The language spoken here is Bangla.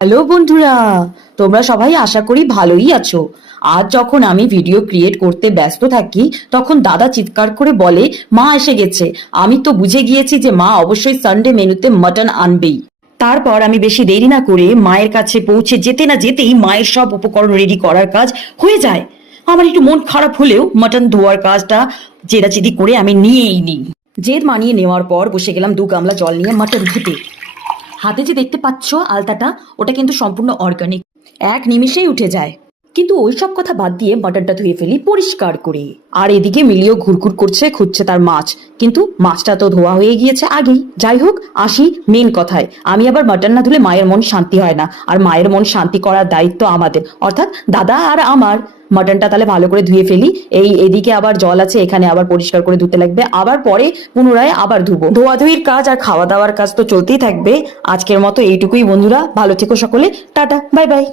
হ্যালো বন্ধুরা, তোমরা সবাই আশা করি ভালোই আছো। আজ যখন আমি ভিডিও ক্রিয়েট করতে ব্যস্ত থাকি তখন দাদা চিৎকার করে বলে মা এসে গেছে। আমি তো বুঝে গিয়েছি যে মা অবশ্যই সানডে মেনুতে মাটন আনবেই। তারপর আমি বেশি দেরি না করে মায়ের কাছে পৌঁছে যেতে না যেতেই মায়ের সব উপকরণ রেডি করার কাজ হয়ে যায়। আমার একটু মন খারাপ হলেও মাটন ধোয়ার কাজটা জেদাজেদি করে আমি নিয়েই নিই। জেদ মানিয়ে নেওয়ার পর বসে গেলাম 2 গামলা জল নিয়ে মাটন ধুতে। হাতে যে দেখতে পাচ্ছ আলতাটা, ওটা কিন্তু সম্পূর্ণ অর্গানিক, এক নিমিষেই উঠে যায়। কিন্তু ওইসব কথা বাদ দিয়ে মাটনটা ধুয়ে ফেলি পরিষ্কার করে। আর এদিকে মিলিও ঘুরঘুর করছে, খুঁজছে তার মাছ, কিন্তু মাছটা তো ধোয়া হয়ে গিয়েছে আগেই। যাই হোক, আসি মেন কথায়। আমি আবার মাটন না ধুলে মায়ের মন শান্তি হয় না, আর মায়ের মন শান্তি করার দায়িত্ব আমাদের, অর্থাৎ দাদা আর আমার। মাটনটা তাহলে ভালো করে ধুয়ে ফেলি। এদিকে আবার জল আছে, এখানে আবার পরিষ্কার করে ধুতে লাগবে, আবার পরে পুনরায় আবার ধুবো। ধোয়াধুয়ির কাজ আর খাওয়া দাওয়ার কাজ তো চলতেই থাকবে। আজকের মতো এইটুকুই বন্ধুরা, ভালো থেকো সকলে, টাটা, বাই বাই।